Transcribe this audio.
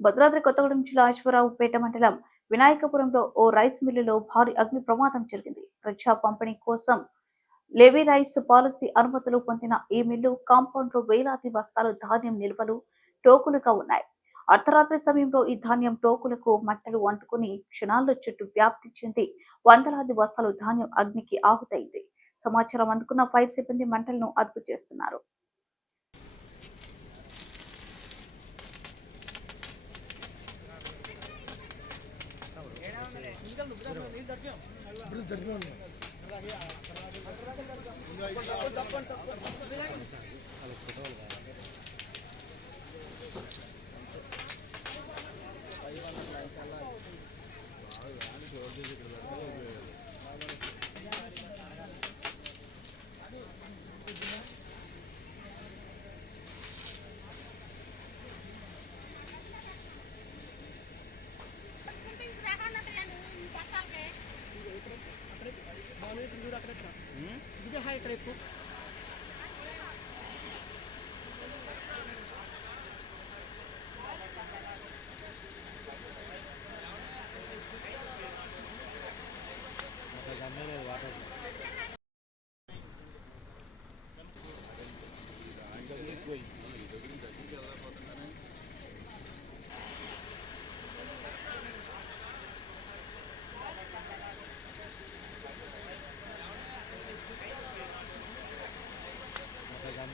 భద్రాద్రి కొత్తగూడెం జిల్లా అశ్వారావుపేట మండలం వినాయకపురంలో ఓ రైస్ మిల్లులో భారీ అగ్ని ప్రమాదం జరిగింది. ప్రజా పంపిణీ కోసం లెవీ రైస్ పాలసీ అనుమతులు పొందిన ఈ మిల్లు కాంపౌండ్ లో వేలాది బస్తాలు ధాన్యం నిల్వలు టోకులుగా ఉన్నాయి. అర్ధరాత్రి సమయంలో ఈ ధాన్యం టోకులకు మంటలు అంటుకుని క్షణాల్లో చుట్టూ వ్యాప్తి చెంది వందలాది బస్తాలు ధాన్యం అగ్నికి ఆహుతైంది. సమాచారం అందుకున్న ఫైర్ సిబ్బంది మంటలను అదుపు చేస్తున్నారు.